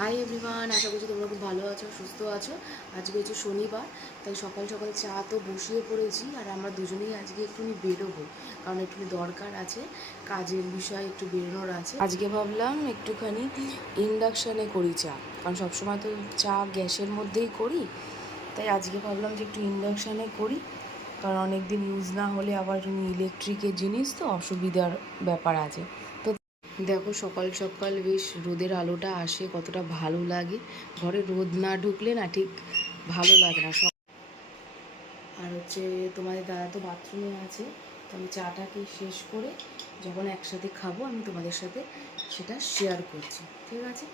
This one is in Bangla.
হাই এভরিওয়ান, আশা করছি তোমরা খুব ভালো আছো, সুস্থ আছো। আজকে হচ্ছে শনিবার, তাই সকাল সকাল চা তো বসিয়ে পড়েছি। আর আমরা দুজনেই আজকে একটুখানি বেরোবো, কারণ একটুখানি দরকার আছে, কাজের বিষয়ে একটু বেরোনোর আছে। আজকে ভাবলাম একটুখানি ইন্ডাকশানে করি চা, কারণ সবসময় তো চা গ্যাসের মধ্যেই করি। তাই আজকে ভাবলাম যে একটু ইন্ডাকশানে করি, কারণ অনেক দিন ইউজ না হলে আবার ইলেকট্রিকের জিনিস তো অসুবিধার ব্যাপার আছে। তো দেখো সকাল সকাল বেশ রোদের আলোটা আসে, কতটা ভালো লাগে। ঘরে রোদ না ঢুকলে না ঠিক ভালো লাগে না। আর হচ্ছে তোমাদের দাদা তো বাথরুমে আছে, তো আমি চাটাকে শেষ করে যখন একসাথে খাবো আমি তোমাদের সাথে সেটা শেয়ার করছি, ঠিক আছে?